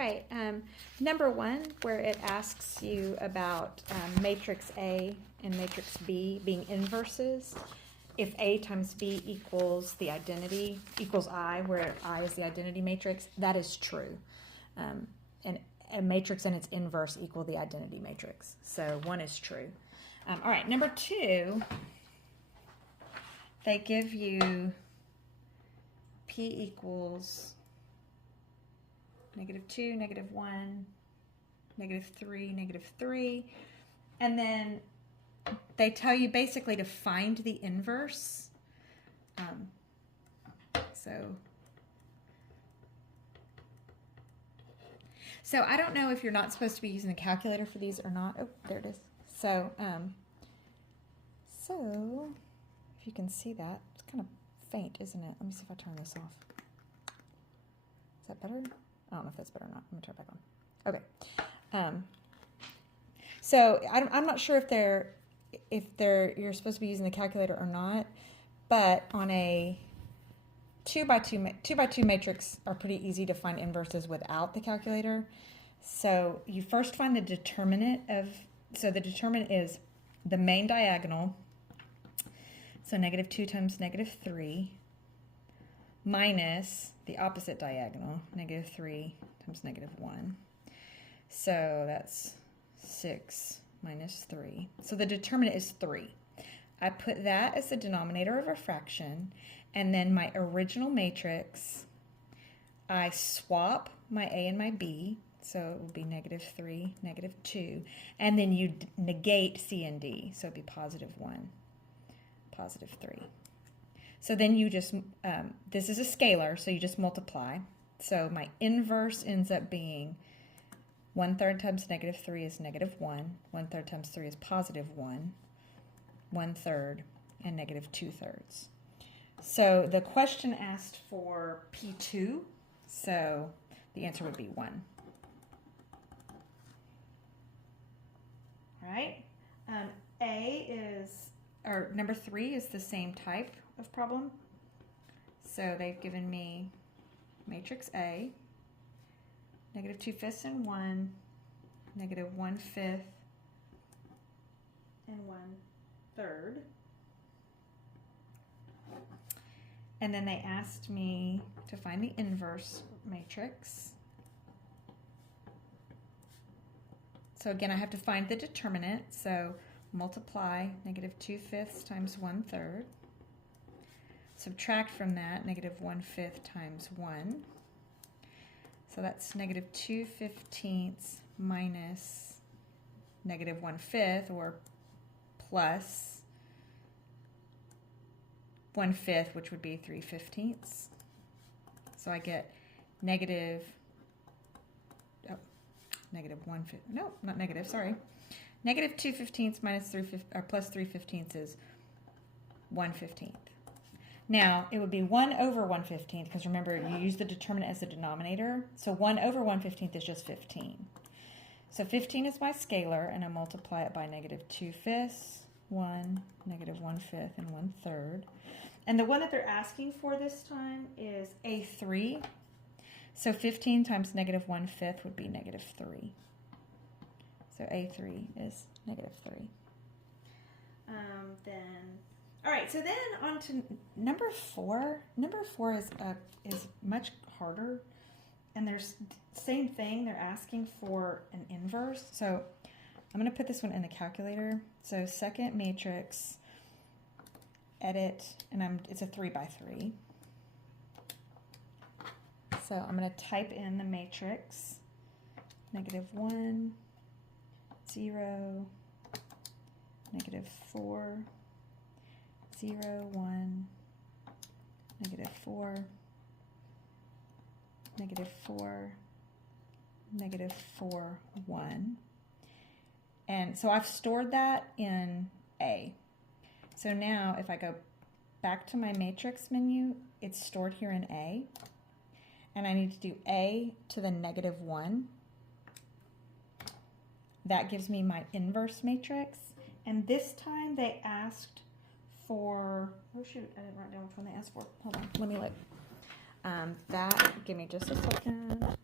right, number 1, where it asks you about matrix A and matrix B being inverses. If A times B equals the identity, equals I, where I is the identity matrix, that is true. And a matrix and its inverse equal the identity matrix. So 1 is true. All right, number 2, they give you P equals -2, -1, -3, -3. And then they tell you basically to find the inverse. So I don't know if you're not supposed to be using a calculator for these or not. Oh, there it is. So if you can see that, it's kind of faint, isn't it? Let me see if I turn this off. Is that better? I don't know if that's better or not. Let me turn it back on. Okay. So I'm not sure if you're supposed to be using the calculator or not, but on a 2 by 2 matrix are pretty easy to find inverses without the calculator. So you first find the determinant so the determinant is the main diagonal, so -2 times -3, minus the opposite diagonal, -3 times -1. So that's 6 minus 3. So the determinant is 3. I put that as the denominator of a fraction, and then my original matrix, I swap my A and my B, so it would be -3, -2, and then you negate C and D, so it'd be +1, +3. So then you just, this is a scalar, so you just multiply. So my inverse ends up being 1/3 times -3 is -1, 1/3 times 3 is +1, 1/3, and -2/3. So the question asked for P2, so the answer would be 1. All right, number 3 is the same type of problem. So they've given me matrix A, -2/5 and 1, -1/5 and 1/3. And then they asked me to find the inverse matrix. So again, I have to find the determinant. So multiply -2/5 times 1/3. Subtract from that -1/5 times 1. So that's -2/15 minus -1/5, or plus 1/5, which would be 3/15. So I get -1/5. No, not negative, sorry. -2/15 minus 3/15 or plus 3/15 is 1/15. Now, it would be 1 over 1/15, because remember, you use the determinant as the denominator. So 1 over 1/15 is just 15. So 15 is my scalar, and I multiply it by -2/5, 1, -1/5, and 1/3. And the one that they're asking for this time is A3. So 15 times -1/5 would be -3. So A3 is -3. All right, so then on to number 4. Number 4 is much harder, and there's same thing. They're asking for an inverse. So I'm going to put this one in the calculator. So second matrix, edit, and it's a 3 by 3. So I'm going to type in the matrix, -1, 0, -4, 0, 1, -4, -4, -4, 1. And so I've stored that in A. So now if I go back to my matrix menu, it's stored here in A. And I need to do A to the -1. That gives me my inverse matrix. And this time they asked for, oh shoot, I didn't write down which one they asked for. Hold on, let me look. Give me just a second.